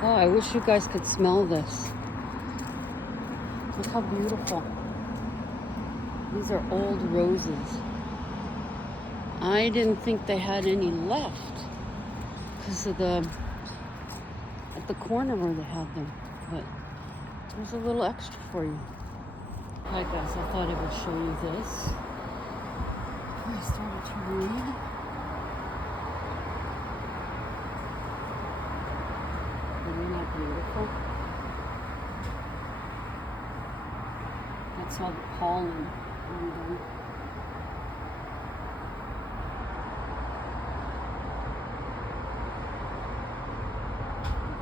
Oh, I wish you guys could smell this. Look how beautiful. These are old roses. I didn't think they had any left because of at the corner where they had them. But there's a little extra for you. Hi guys, I thought I would show you this. I started to read. Isn't that beautiful? That's all the pollen on them.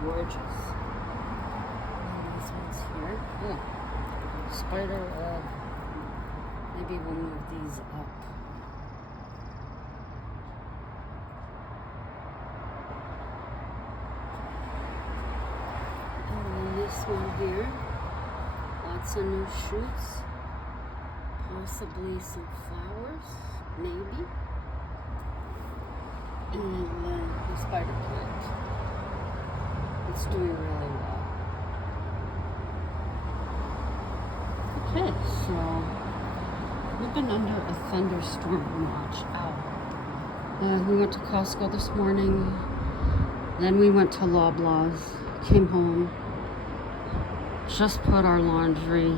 Gorgeous. And these ones here. Oh, spider web. Maybe we'll move these up. And then this one here. Lots of new shoots. Possibly some flowers. Maybe. And the spider plant. It's doing really well. Okay, so we've been under a thunderstorm watch. Ow. We went to Costco this morning. Then we went to Loblaws. Came home. Just put our laundry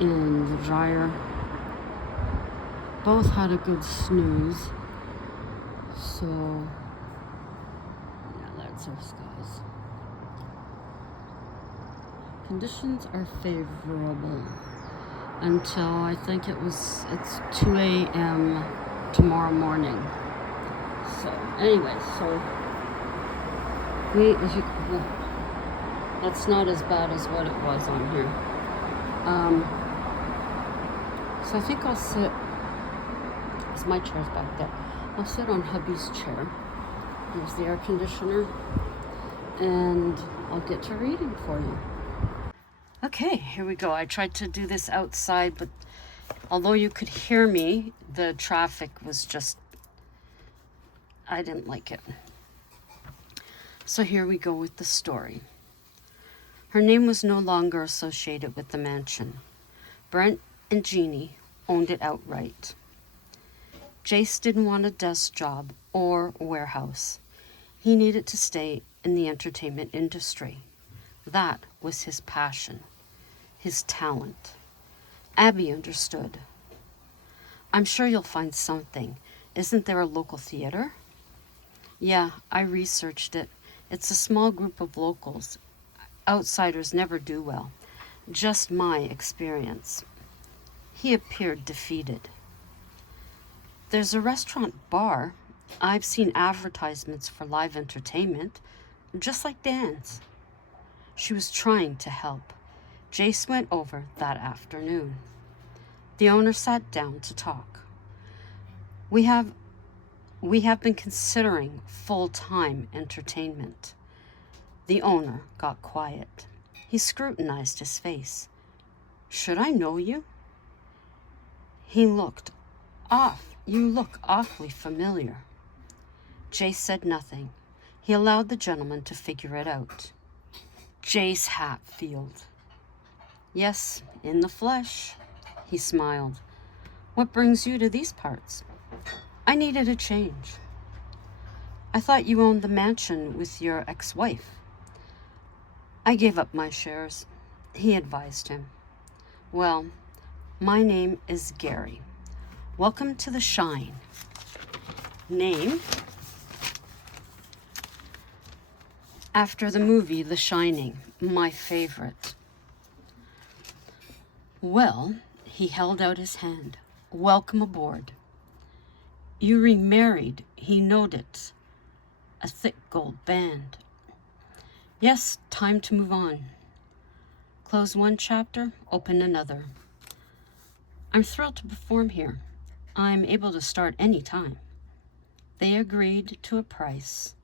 in the dryer. Both had a good snooze. So, yeah, that's our skies. Conditions are favorable until I think it's 2 a.m. tomorrow morning. So anyway, that's not as bad as what it was on here. So I think I'll sit, because my chair's back there. I'll sit on hubby's chair. There's the air conditioner, and I'll get to reading for you. Okay, here we go. I tried to do this outside, but although you could hear me, the traffic was just, I didn't like it. So here we go with the story. Her name was no longer associated with the mansion. Brent and Jeannie owned it outright. Jace didn't want a desk job or a warehouse. He needed to stay in the entertainment industry. That was his passion, his talent. Abby understood. I'm sure you'll find something. Isn't there a local theater? Yeah, I researched it. It's a small group of locals. Outsiders never do well. Just my experience. He appeared defeated. There's a restaurant bar. I've seen advertisements for live entertainment, just like Dan's. She was trying to help. Jace went over that afternoon. The owner sat down to talk. We have been considering full-time entertainment. The owner got quiet. He scrutinized his face. Should I know you? He looked off. You look awfully familiar. Jace said nothing. He allowed the gentleman to figure it out. Jace Hatfield. Yes, in the flesh. He smiled. What brings you to these parts? I needed a change. I thought you owned the mansion with your ex-wife. I gave up my shares, he advised him. Well, my name is Gary. Welcome to the Shine. Name? After the movie The Shining, my favorite. Well, he held out his hand. Welcome aboard. You remarried, he noted. A thick gold band. Yes, time to move on. Close one chapter, open another. I'm thrilled to perform here. I'm able to start any time. They agreed to a price,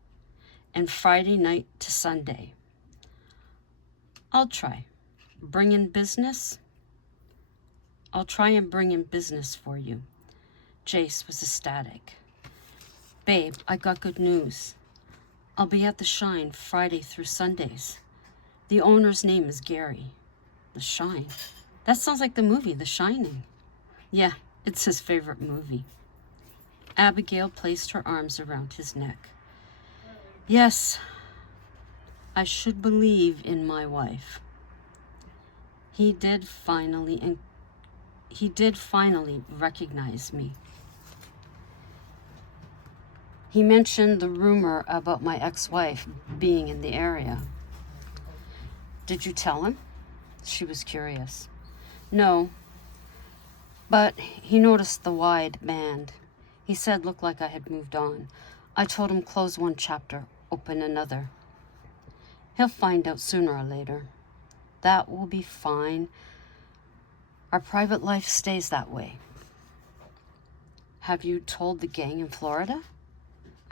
and Friday night to Sunday. I'll try. Bring in business? I'll try and bring in business for you. Jace was ecstatic. Babe, I got good news. I'll be at the Shine Friday through Sundays. The owner's name is Gary. The Shine? That sounds like the movie, The Shining. Yeah, it's his favorite movie. Abigail placed her arms around his neck. Yes, I should believe in my wife. He did finally recognize me. He mentioned the rumor about my ex-wife being in the area. Did you tell him? She was curious. No, but he noticed the wide band. He said looked like I had moved on. I told him close one chapter, open another. He'll find out sooner or later. That will be fine. Our private life stays that way. Have you told the gang in Florida?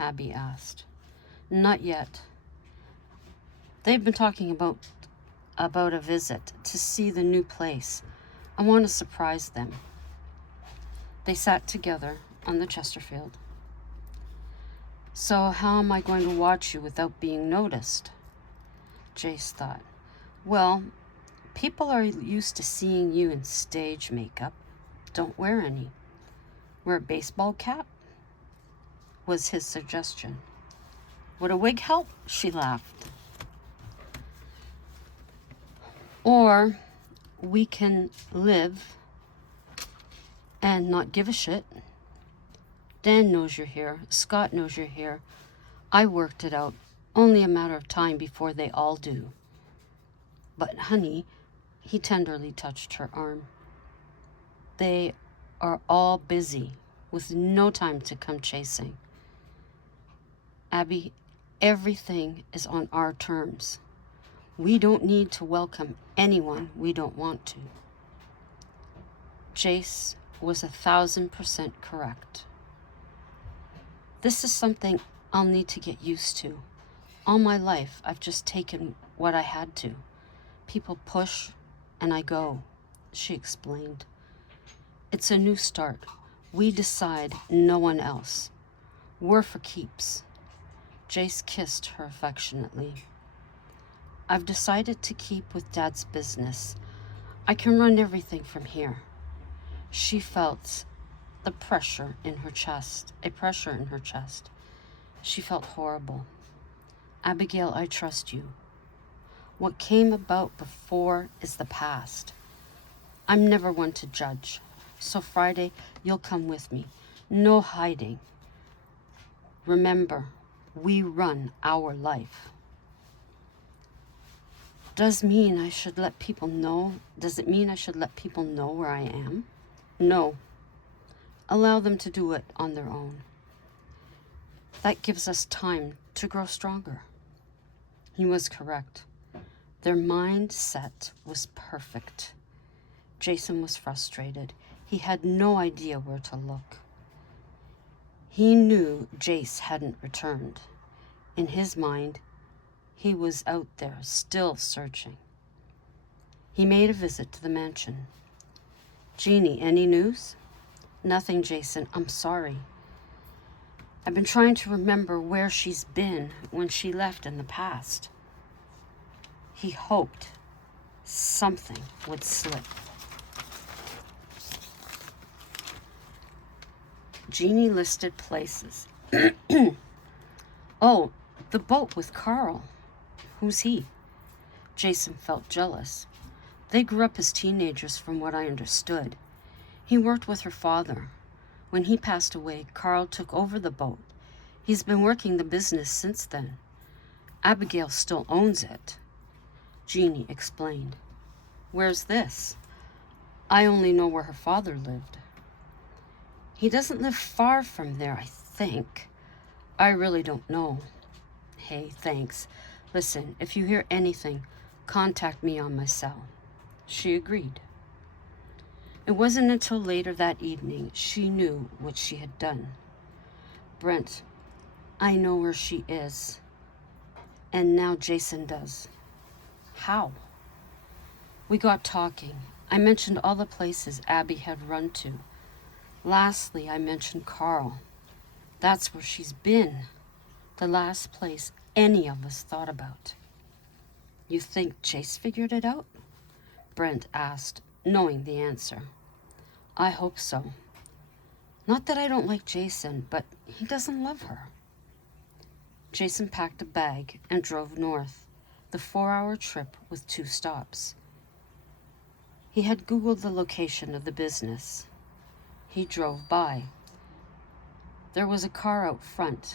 Abby asked. Not yet. They've been talking about a visit to see the new place. I want to surprise them. They sat together on the Chesterfield. So how am I going to watch you without being noticed? Jace thought. Well, people are used to seeing you in stage makeup. Don't wear any. Wear a baseball cap? Was his suggestion. Would a wig help? She laughed. Or we can live and not give a shit. Dan knows you're here. Scott knows you're here. I worked it out. Only a matter of time before they all do. But honey, he tenderly touched her arm. They are all busy with no time to come chasing. Abby, everything is on our terms. We don't need to welcome anyone we don't want to. Jace was 1,000% correct. This is something I'll need to get used to. All my life, I've just taken what I had to. People push and I go, she explained. It's a new start. We decide, no one else. We're for keeps. Jace kissed her affectionately. I've decided to keep with Dad's business. I can run everything from here. She felt a pressure in her chest. She felt horrible. Abigail, I trust you. What came about before is the past. I'm never one to judge. So Friday, you'll come with me. No hiding. Remember, we run our life. Does it mean I should let people know where I am? No. Allow them to do it on their own. That gives us time to grow stronger. He was correct. Their mindset was perfect. Jason was frustrated. He had no idea where to look. He knew Jace hadn't returned. In his mind, he was out there still searching. He made a visit to the mansion. Jeannie, any news? Nothing, Jason. I'm sorry. I've been trying to remember where she's been when she left in the past. He hoped something would slip. Jeannie listed places. Oh, the boat with Carl. Who's he? Jason felt jealous. They grew up as teenagers from what I understood. He worked with her father. When he passed away, Carl took over the boat. He's been working the business since then. Abigail still owns it. Jeannie explained. Where's this? I only know where her father lived. He doesn't live far from there, I think. I really don't know. Hey, thanks. Listen, if you hear anything, contact me on my cell. She agreed. It wasn't until later that evening she knew what she had done. Brent, I know where she is. And now Jason does. How? We got talking. I mentioned all the places Abby had run to. Lastly, I mentioned Carl. That's where she's been. The last place any of us thought about. You think Chase figured it out? Brent asked, knowing the answer. I hope so. Not that I don't like Jason, but he doesn't love her. Jason packed a bag and drove north, the 4-hour trip with 2 stops. He had Googled the location of the business. He drove by. There was a car out front,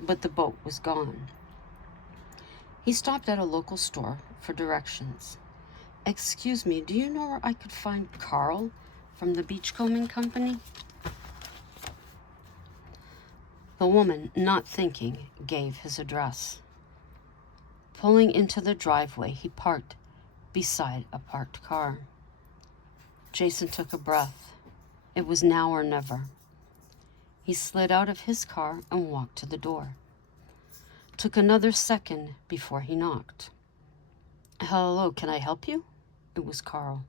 but the boat was gone. He stopped at a local store for directions. Excuse me, do you know where I could find Carl from the beachcombing company? The woman, not thinking, gave his address. Pulling into the driveway, he parked beside a parked car. Jason took a breath. It was now or never. He slid out of his car and walked to the door. Took another second before he knocked. Hello, can I help you? It was Carl.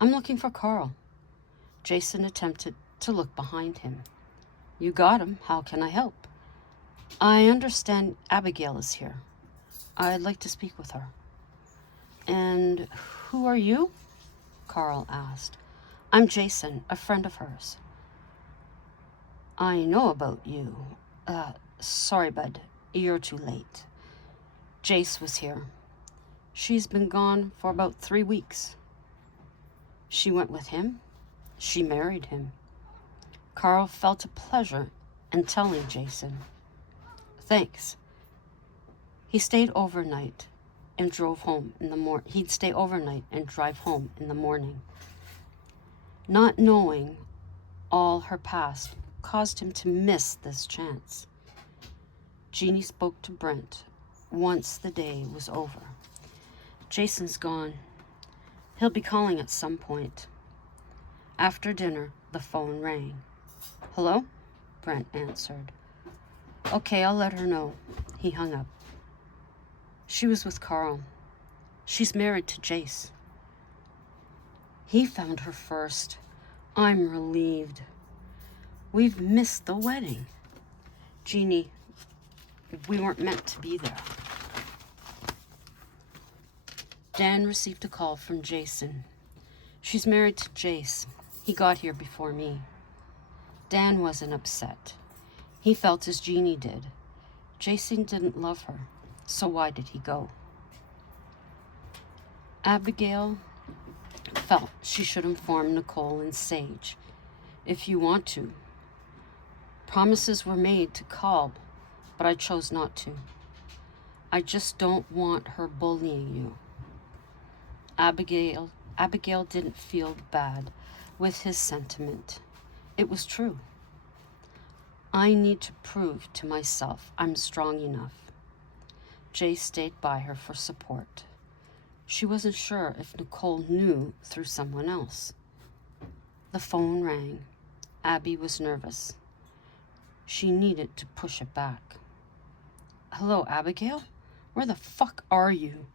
I'm looking for Carl. Jason attempted to look behind him. You got him. How can I help? I understand Abigail is here. I'd like to speak with her. And who are you? Carl asked. I'm Jason, a friend of hers. I know about you. Sorry, bud. You're too late. Jace was here. She's been gone for about 3 weeks. She went with him. She married him. Carl felt a pleasure in telling Jason. Thanks. He stayed overnight and drove home in the morning. He'd stay overnight and drive home in the morning. Not knowing all her past caused him to miss this chance. Jeannie spoke to Brent once the day was over. Jason's gone. He'll be calling at some point. After dinner, the phone rang. Hello? Brent answered. Okay, I'll let her know. He hung up. She was with Carl. She's married to Jace. He found her first. I'm relieved. We've missed the wedding. Jeannie, we weren't meant to be there. Dan received a call from Jason. She's married to Jace. He got here before me. Dan wasn't upset. He felt as Jeannie did. Jason didn't love her, so why did he go? Abigail felt she should inform Nicole and Sage. If you want to. Promises were made to call, but I chose not to. I just don't want her bullying you. Abigail didn't feel bad with his sentiment. It was true. I need to prove to myself I'm strong enough. Jay stayed by her for support. She wasn't sure if Nicole knew through someone else. The phone rang. Abby was nervous. She needed to push it back. Hello, Abigail? Where the fuck are you?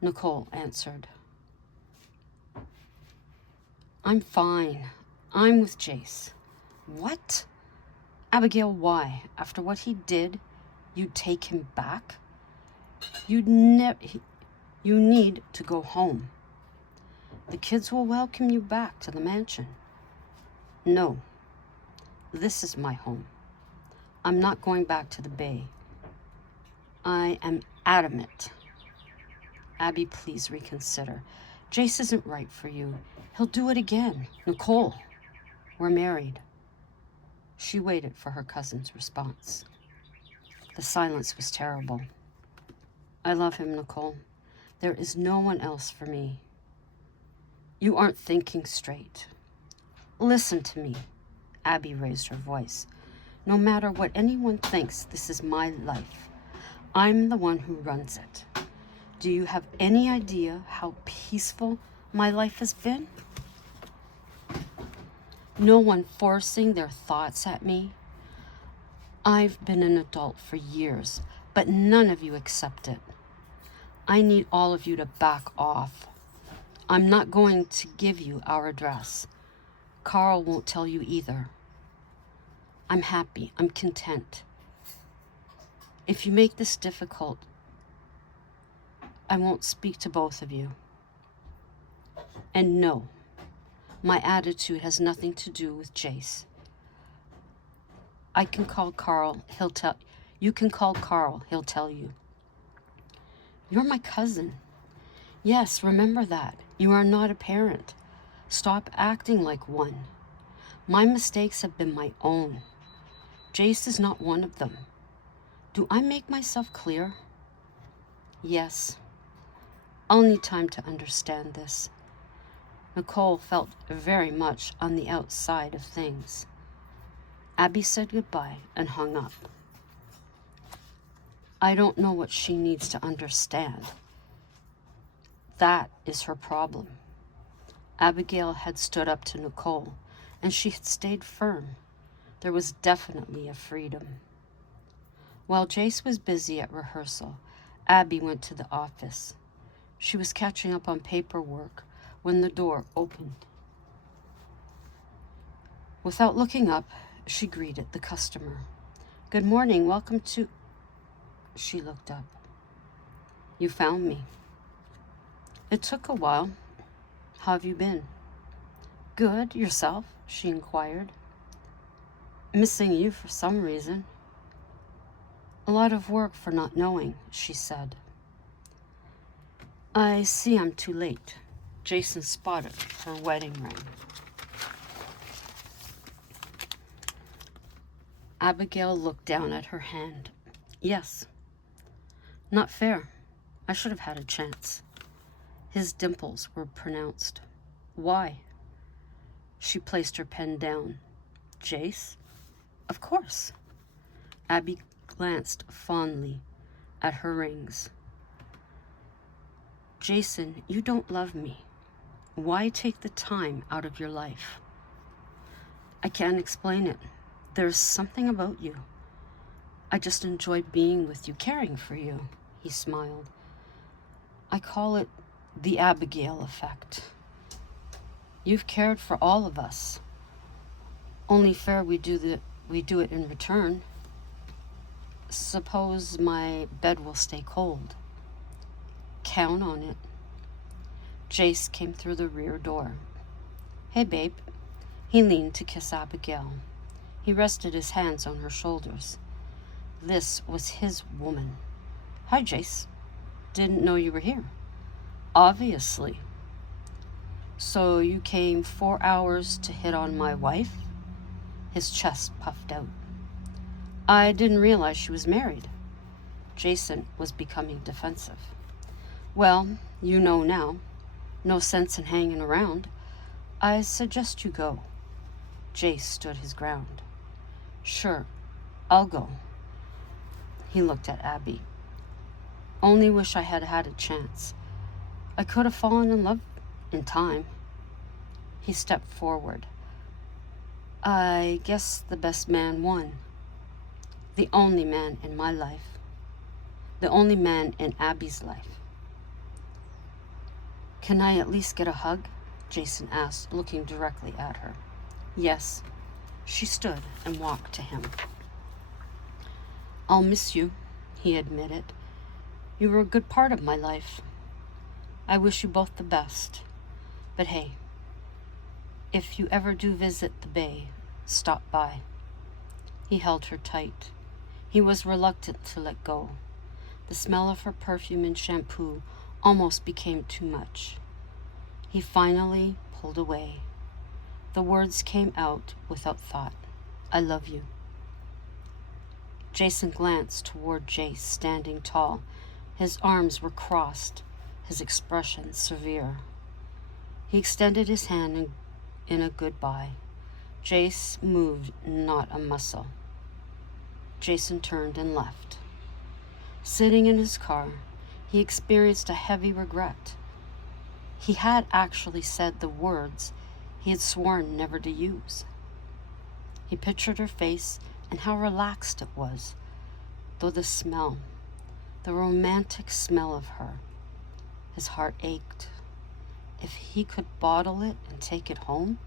Nicole answered. I'm fine. I'm with Jace. What? Abigail, why? After what he did, you'd take him back? You need to go home. The kids will welcome you back to the mansion. No. This is my home. I'm not going back to the Bay. I am adamant. Abby, please reconsider. Jace isn't right for you. He'll do it again. Nicole, we're married. She waited for her cousin's response. The silence was terrible. I love him, Nicole. There is no one else for me. You aren't thinking straight. Listen to me. Abby raised her voice. No matter what anyone thinks, this is my life. I'm the one who runs it. Do you have any idea how peaceful my life has been? No one forcing their thoughts at me. I've been an adult for years, but none of you accept it. I need all of you to back off. I'm not going to give you our address. Carl won't tell you either. I'm happy. I'm content. If you make this difficult, I won't speak to both of you. And no, my attitude has nothing to do with Jace. You can call Carl, he'll tell you. You're my cousin. Yes, remember that. You are not a parent. Stop acting like one. My mistakes have been my own. Jace is not one of them. Do I make myself clear? Yes. I'll need time to understand this. Nicole felt very much on the outside of things. Abby said goodbye and hung up. I don't know what she needs to understand. That is her problem. Abigail had stood up to Nicole, and she had stayed firm. There was definitely a freedom. While Jace was busy at rehearsal, Abby went to the office. She was catching up on paperwork when the door opened. Without looking up, she greeted the customer. Good morning, welcome to... She looked up. You found me. It took a while. How have you been? Good, yourself? She inquired. Missing you for some reason. A lot of work for not knowing, she said. I see I'm too late. Jason spotted her wedding ring. Abigail looked down at her hand. Yes. Not fair. I should have had a chance. His dimples were pronounced. Why? She placed her pen down. Jace? Of course. Abby glanced fondly at her rings. Jason, you don't love me. Why take the time out of your life? I can't explain it. There's something about you. I just enjoy being with you, caring for you. He smiled. I call it the Abigail effect. You've cared for all of us. Only fair we do it in return. Suppose my bed will stay cold. Count on it. Jace came through the rear door. Hey, babe. He leaned to kiss Abigail. He rested his hands on her shoulders. This was his woman. Hi, Jace. Didn't know you were here. Obviously. So you came 4 hours to hit on my wife? His chest puffed out. I didn't realize she was married. Jason was becoming defensive. Well, you know now. No sense in hanging around. I suggest you go. Jace stood his ground. Sure, I'll go. He looked at Abby. Only wish I had had a chance. I could have fallen in love in time. He stepped forward. I guess the best man won. The only man in my life. The only man in Abby's life. Can I at least get a hug? Jason asked, looking directly at her. Yes. She stood and walked to him. I'll miss you, he admitted. You were a good part of my life. I wish you both the best. But hey, if you ever do visit the Bay, stop by. He held her tight. He was reluctant to let go. The smell of her perfume and shampoo almost became too much. He finally pulled away. The words came out without thought. I love you. Jason glanced toward Jace, standing tall. His arms were crossed, his expression severe. He extended his hand in a goodbye. Jace moved not a muscle. Jason turned and left. Sitting in his car, he experienced a heavy regret. He had actually said the words he had sworn never to use. He pictured her face and how relaxed it was, though the smell, the romantic smell of her, his heart ached. If he could bottle it and take it home,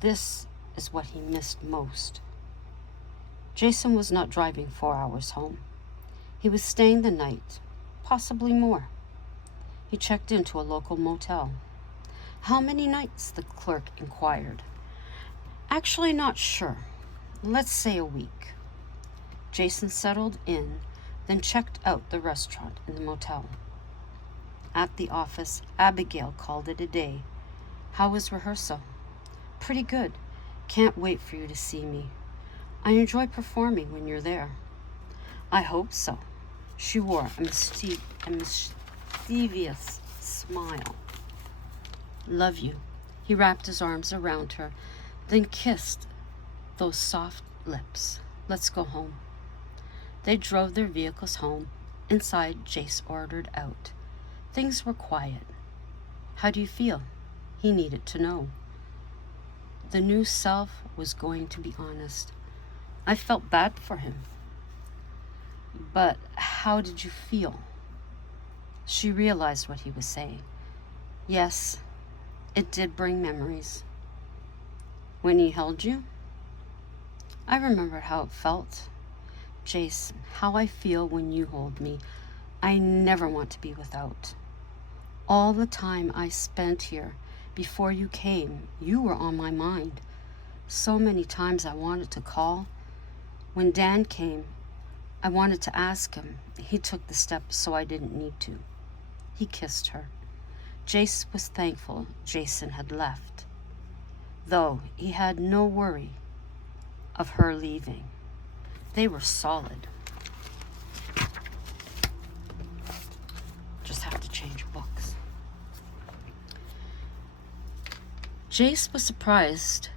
this is what he missed most. Jason was not driving 4 hours home. He was staying the night, possibly more. He checked into a local motel. How many nights? The clerk inquired. Actually, not sure. Let's say a week. Jason settled in, then checked out the restaurant and the motel. At the office, Abigail called it a day. How was rehearsal? Pretty good. Can't wait for you to see me. I enjoy performing when you're there. I hope so. She wore a mischievous smile. Love you. He wrapped his arms around her, then kissed those soft lips. Let's go home. They drove their vehicles home. Inside, Jace ordered out. Things were quiet. How do you feel? He needed to know. The new self was going to be honest. I felt bad for him. But how did you feel? She realized what he was saying. Yes, it did bring memories. When he held you? I remembered how it felt. Jace, how I feel when you hold me. I never want to be without. All the time I spent here before you came, you were on my mind. So many times I wanted to call. When Dan came, I wanted to ask him. He took the step so I didn't need to. He kissed her. Jace was thankful Jason had left, though he had no worry of her leaving. They were solid. Just have to change books. Jace was surprised.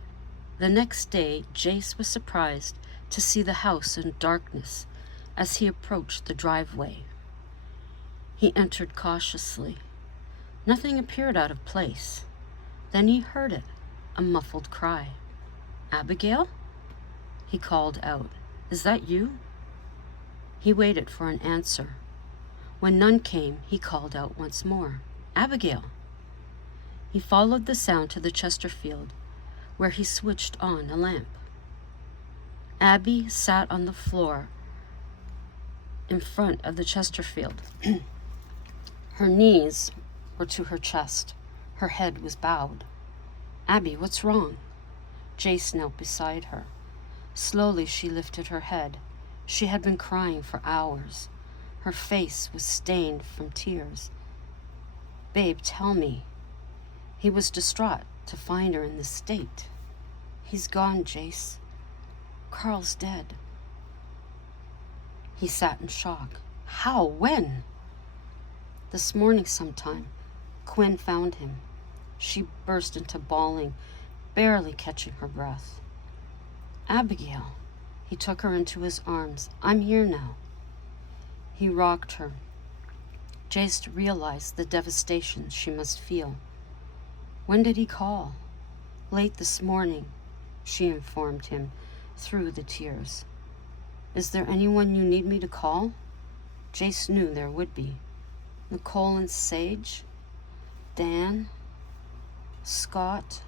The next day, Jace was surprised to see the house in darkness as he approached the driveway. He entered cautiously. Nothing appeared out of place. Then he heard it, a muffled cry. Abigail? He called out. Is that you? He waited for an answer. When none came, he called out once more. Abigail. He followed the sound to the Chesterfield, where he switched on a lamp. Abby sat on the floor in front of the Chesterfield. Her knees were to her chest. Her head was bowed. Abby, what's wrong? Jace knelt beside her. Slowly she lifted her head. She had been crying for hours. Her face was stained from tears. Babe, tell me. He was distraught to find her in this state. He's gone, Jace. Carl's dead. He sat in shock. How? When? This morning sometime. Quinn found him. She burst into bawling, barely catching her breath. Abigail. He took her into his arms. I'm here now. He rocked her. Jace realized the devastation she must feel. When did he call? Late this morning, she informed him through the tears. Is there anyone you need me to call? Jace knew there would be. Nicole and Sage? Dan? Scott?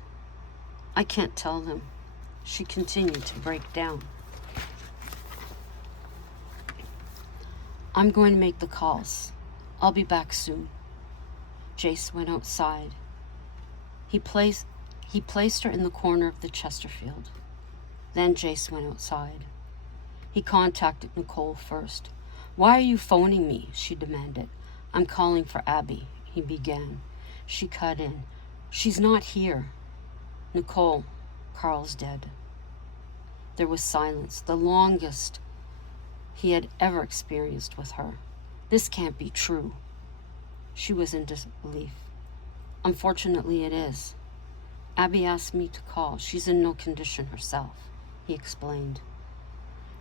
I can't tell them. She continued to break down. I'm going to make the calls. I'll be back soon. Jace went outside. He placed her in the corner of the Chesterfield. Then Jace went outside. He contacted Nicole first. Why are you phoning me? She demanded. I'm calling for Abby, he began. She cut in. She's not here. Nicole, Carl's dead. There was silence, the longest he had ever experienced with her. This can't be true. She was in disbelief. Unfortunately, it is. Abby asked me to call. She's in no condition herself, he explained.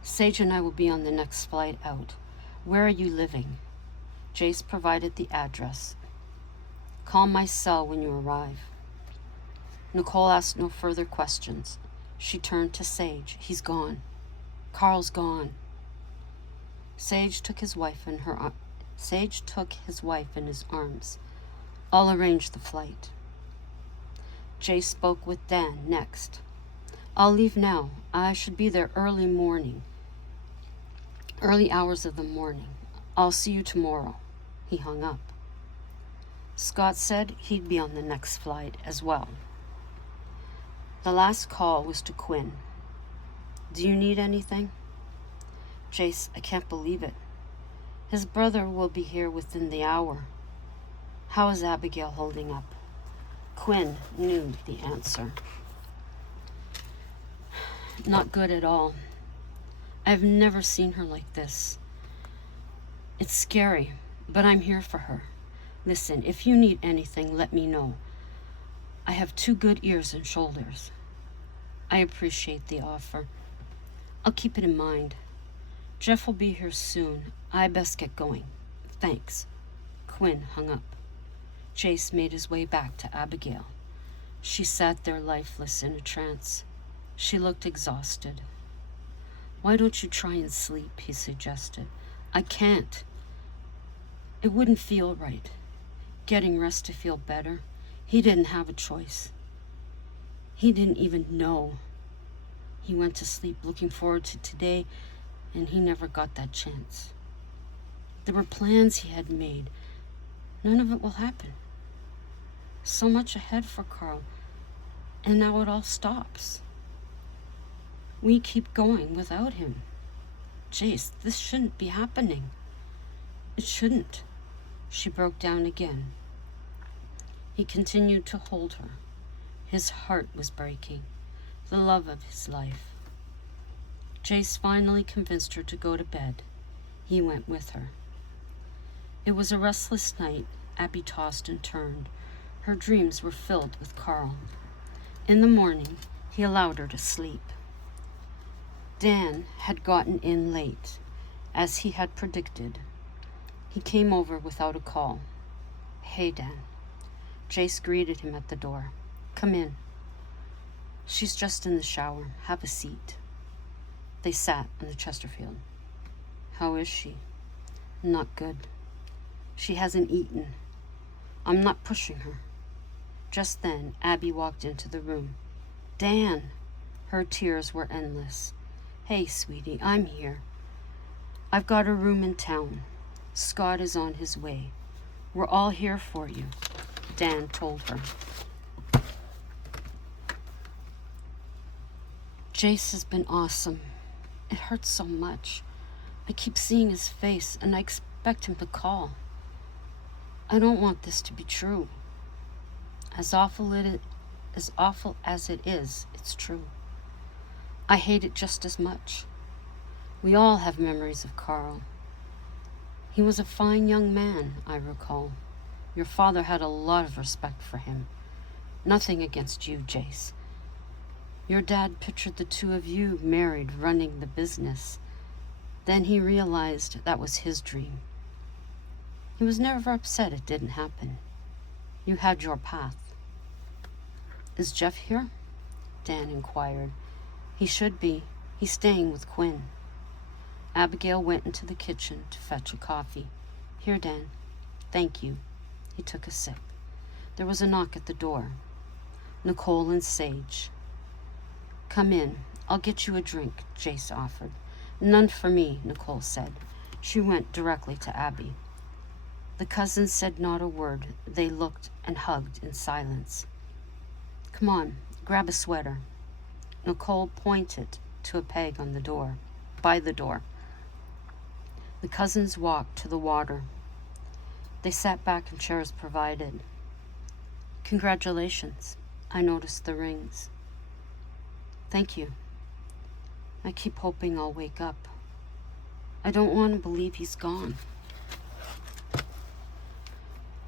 Sage and I will be on the next flight out. Where are you living? Jace provided the address. Call my cell when you arrive. Nicole asked no further questions. She turned to Sage. He's gone. Carl's gone. Sage took his wife in his arms. I'll arrange the flight. Jay spoke with Dan next. I'll leave now. I should be there early hours of the morning. I'll see you tomorrow." He hung up. Scott said he'd be on the next flight as well. The last call was to Quinn. "Do you need anything?" "Jace, I can't believe it. His brother will be here within the hour. How is Abigail holding up?" Quinn knew the answer. "Not good at all. I've never seen her like this. It's scary, but I'm here for her. Listen, if you need anything, let me know. I have 2 good ears and shoulders." "I appreciate the offer. I'll keep it in mind. Jeff will be here soon. I best get going. Thanks." Quinn hung up. Jace made his way back to Abigail. She sat there lifeless in a trance. She looked exhausted. "Why don't you try and sleep?" he suggested. "I can't. It wouldn't feel right. Getting rest to feel better. He didn't have a choice. He didn't even know. He went to sleep looking forward to today, and he never got that chance. There were plans he had made. None of it will happen. So much ahead for Carl, and now it all stops. We keep going without him. Jace, this shouldn't be happening. It shouldn't." She broke down again. He continued to hold her. His heart was breaking, the love of his life. Jace finally convinced her to go to bed. He went with her. It was a restless night. Abby tossed and turned. Her dreams were filled with Carl. In the morning, he allowed her to sleep. Dan had gotten in late, as he had predicted. He came over without a call. "Hey, Dan." Jace greeted him at the door. "Come in." "She's just in the shower. Have a seat." They sat on the Chesterfield. "How is she?" "Not good. She hasn't eaten. I'm not pushing her." Just then, Abby walked into the room. "Dan!" Her tears were endless. "Hey, sweetie, I'm here. I've got a room in town. Scott is on his way. We're all here for you," Dan told her. "Jace has been awesome. It hurts so much. I keep seeing his face, and I expect him to call. I don't want this to be true. As awful as it is, it's true. I hate it just as much. We all have memories of Carl. He was a fine young man, I recall. Your father had a lot of respect for him. Nothing against you, Jace. Your dad pictured the 2 of you married, running the business. Then he realized that was his dream. He was never upset it didn't happen. You had your path." "Is Jeff here?" Dan inquired. "He should be. He's staying with Quinn." Abigail went into the kitchen to fetch a coffee. "Here, Dan." "Thank you." He took a sip. There was a knock at the door. Nicole and Sage. "Come in. I'll get you a drink," Jace offered. "None for me," Nicole said. She went directly to Abby. The cousins said not a word. They looked and hugged in silence. "Come on, grab a sweater." Nicole pointed to a peg on the door, by the door. The cousins walked to the water. They sat back in chairs provided. "Congratulations. I noticed the rings." "Thank you. I keep hoping I'll wake up. I don't want to believe he's gone.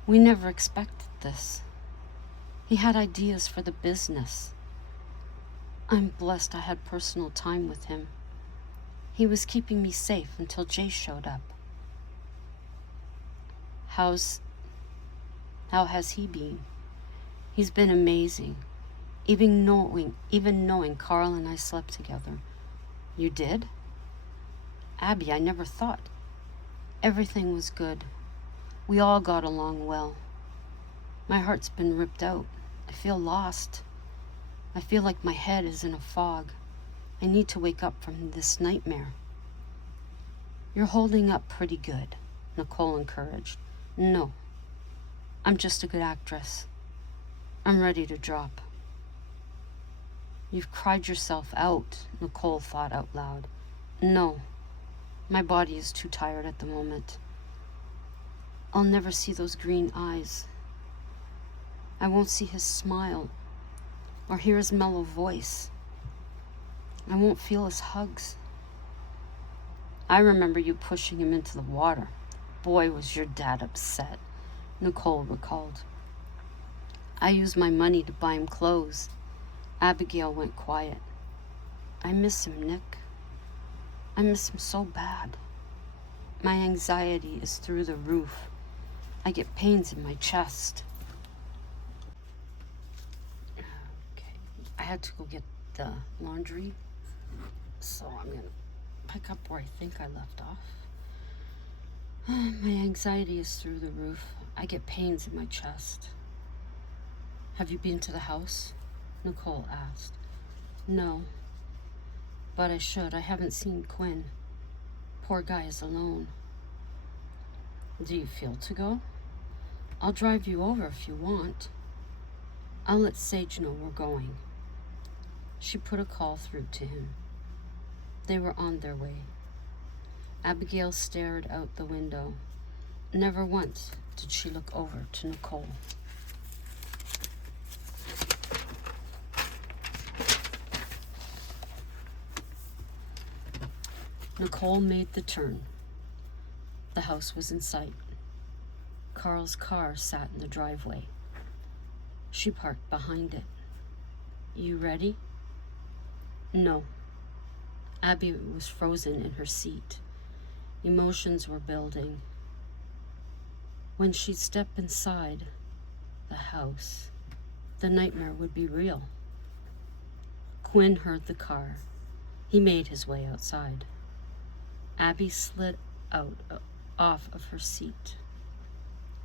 We never expected this. He had ideas for the business. I'm blessed I had personal time with him. He was keeping me safe until Jay showed up." How has he been?" "He's been amazing. Even knowing Carl and I slept together." "You did?" "Abby, I never thought. Everything was good. We all got along well. My heart's been ripped out. I feel lost. I feel like my head is in a fog. I need to wake up from this nightmare." "You're holding up pretty good. Nicole encouraged. No, I'm just a good actress. I'm ready to drop. You've cried yourself out, Nicole thought out loud. No, my body is too tired at the moment. I'll never see those green eyes. I won't see his smile or hear his mellow voice. I won't feel his hugs. I remember you pushing him into the water. Boy, was your dad upset, Nicole recalled. I used my money to buy him clothes. Abigail went quiet. I miss him, Nick. I miss him so bad. My anxiety is through the roof. I get pains in my chest. Okay, I had to go get the laundry, so I'm gonna pick up where I think I left off. My anxiety is through the roof. I get pains in my chest. Have you been to the house? Nicole asked. No, but I should. I haven't seen Quinn. Poor guy is alone. Do you feel to go? I'll drive you over if you want. I'll let Sage know we're going. She put a call through to him. They were on their way. Abigail stared out the window. Never once did she look over to Nicole. Nicole made the turn. The house was in sight. Carl's car sat in the driveway. She parked behind it. You ready? No. Abby was frozen in her seat. Emotions were building. When she'd step inside the house, the nightmare would be real. Quinn heard the car. He made his way outside. Abby slid off of her seat.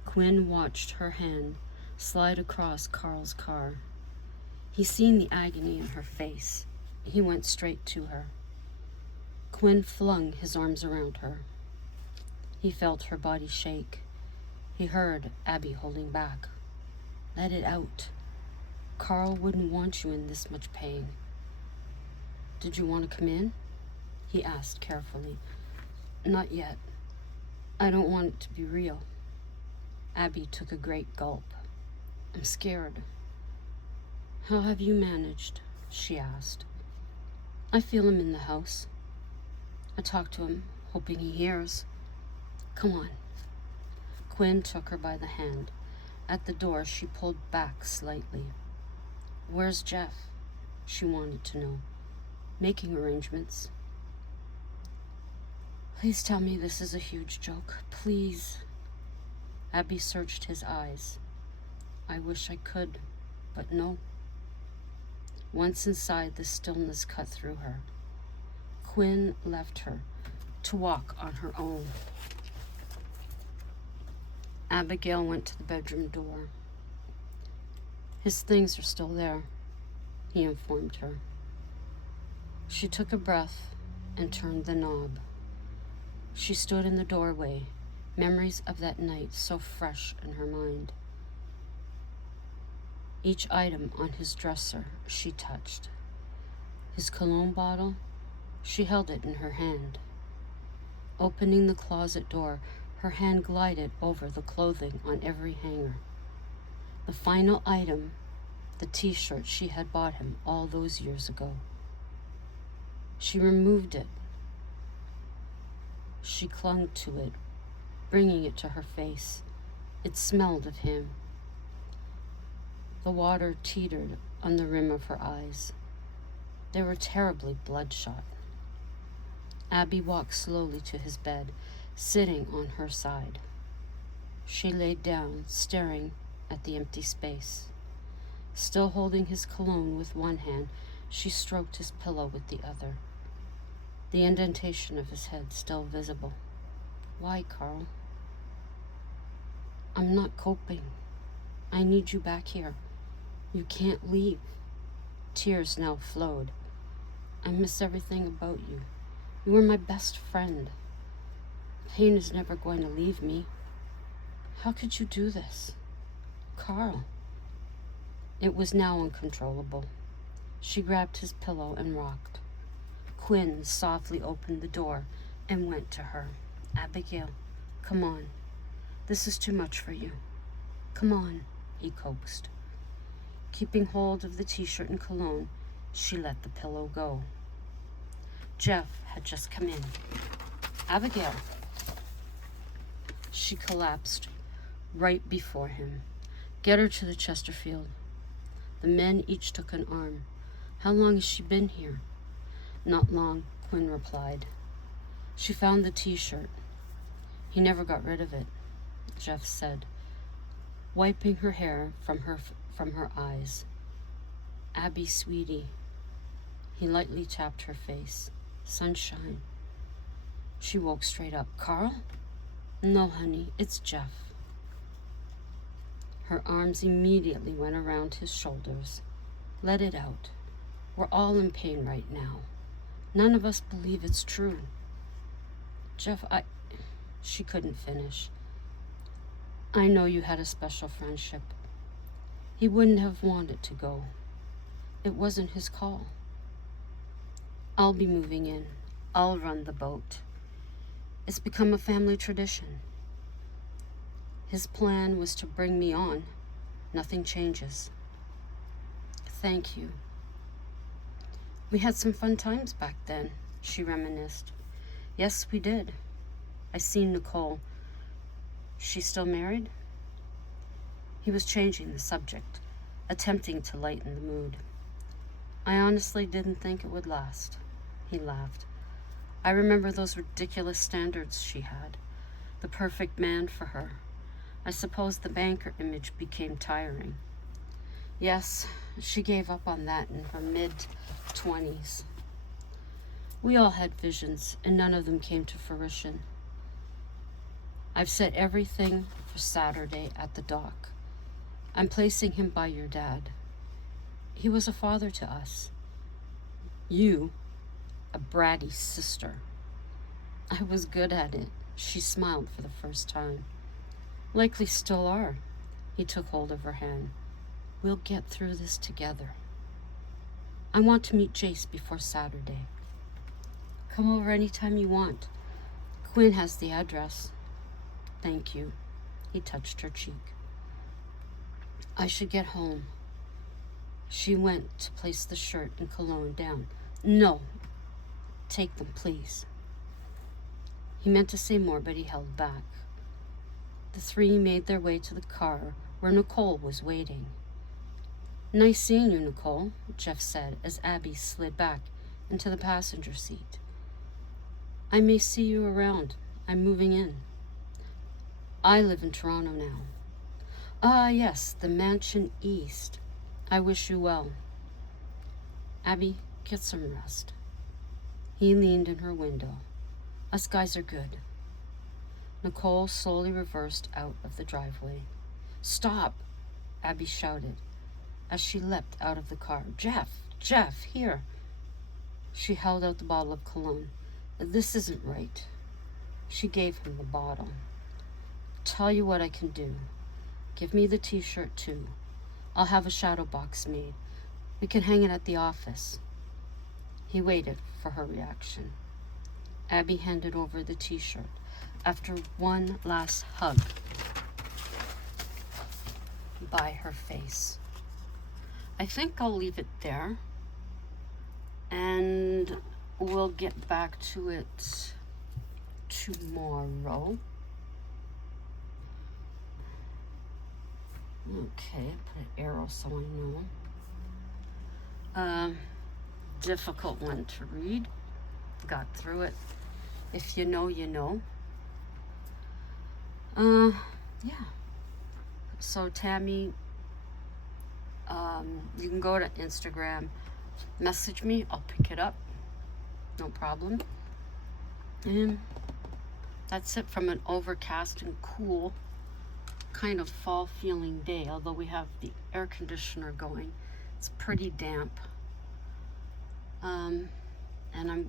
Quinn watched her hand slide across Carl's car. He seen the agony in her face. He went straight to her. Quinn flung his arms around her. He felt her body shake. He heard Abby holding back. Let it out. Carl wouldn't want you in this much pain. Did you want to come in? He asked carefully. Not yet. I don't want it to be real. Abby took a great gulp. I'm scared. How have you managed? She asked. I feel him in the house. I talk to him, hoping he hears. Come on. Quinn took her by the hand. At the door, she pulled back slightly. Where's Jeff? She wanted to know. Making arrangements. Please tell me this is a huge joke. Please. Abby searched his eyes. I wish I could, but no. Once inside, the stillness cut through her. Quinn left her to walk on her own. Abigail went to the bedroom door. His things are still there, he informed her. She took a breath and turned the knob. She stood in the doorway, memories of that night so fresh in her mind. Each item on his dresser she touched. His cologne bottle, she held it in her hand. Opening the closet door, her hand glided over the clothing on every hanger. The final item, the t-shirt she had bought him all those years ago. She removed it. She clung to it, bringing it to her face. It smelled of him. The water teetered on the rim of her eyes. They were terribly bloodshot. Abby walked slowly to his bed, sitting on her side. She laid down, staring at the empty space. Still holding his cologne with one hand, she stroked his pillow with the other. The indentation of his head still visible. Why, Carl? I'm not coping. I need you back here. You can't leave. Tears now flowed. I miss everything about you. You were my best friend. Pain is never going to leave me. How could you do this? Carl. It was now uncontrollable. She grabbed his pillow and rocked. Quinn softly opened the door and went to her. Abigail, come on. This is too much for you. Come on, he coaxed. Keeping hold of the t-shirt and cologne, she let the pillow go. Jeff had just come in. Abigail. She collapsed right before him. Get her to the Chesterfield. The men each took an arm. How long has she been here? Not long, Quinn replied. She found the t-shirt. He never got rid of it, Jeff said, wiping her hair from her eyes. Abby, sweetie. He lightly tapped her face. Sunshine. She woke straight up. Carl? No, honey, it's Jeff. Her arms immediately went around his shoulders. Let it out. We're all in pain right now. None of us believe it's true. Jeff, She couldn't finish. I know you had a special friendship. He wouldn't have wanted to go. It wasn't his call. I'll be moving in. I'll run the boat. It's become a family tradition. His plan was to bring me on. Nothing changes. Thank you. We had some fun times back then, she reminisced. Yes, we did. I seen Nicole. She's still married? He was changing the subject, attempting to lighten the mood. I honestly didn't think it would last. He laughed. I remember those ridiculous standards she had. The perfect man for her. I suppose the banker image became tiring. Yes, she gave up on that in her mid-20s. We all had visions, and none of them came to fruition. I've set everything for Saturday at the dock. I'm placing him by your dad. He was a father to us. You, a bratty sister. I was good at it. She smiled for the first time. Likely still are. He took hold of her hand. We'll get through this together. I want to meet Jace before Saturday. Come over anytime you want. Quinn has the address. Thank you. He touched her cheek. I should get home. She went to place the shirt and cologne down. No. Take them, please. He meant to say more, but he held back. The three made their way to the car where Nicole was waiting. Nice seeing you, Nicole, Jeff said as Abby slid back into the passenger seat. I may see you around. I'm moving in. I live in Toronto now. Ah, yes, the Mansion East. I wish you well. Abby, get some rest. He leaned in her window. Us guys are good. Nicole slowly reversed out of the driveway. Stop, Abby shouted as she leapt out of the car. Jeff, here. She held out the bottle of cologne. This isn't right. She gave him the bottle. Tell you what I can do. Give me the t-shirt too. I'll have a shadow box made. We can hang it at the office. He waited for her reaction. Abby handed over the t-shirt after one last hug by her face. I think I'll leave it there, and we'll get back to it tomorrow. Okay, put an arrow so I know. Difficult one to read. Got through it. If you know, you know. Yeah. So Tammy, you can go to Instagram, message me, I'll pick it up. No problem. And that's it from an overcast and cool kind of fall feeling day, although we have the air conditioner going. It's pretty damp. And I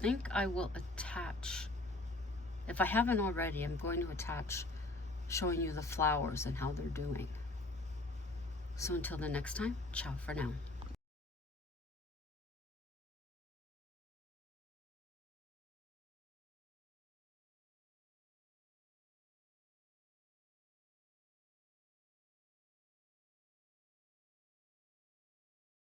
think I will attach If I haven't already, I'm going to attach showing you the flowers and how they're doing. So until the next time, ciao for now.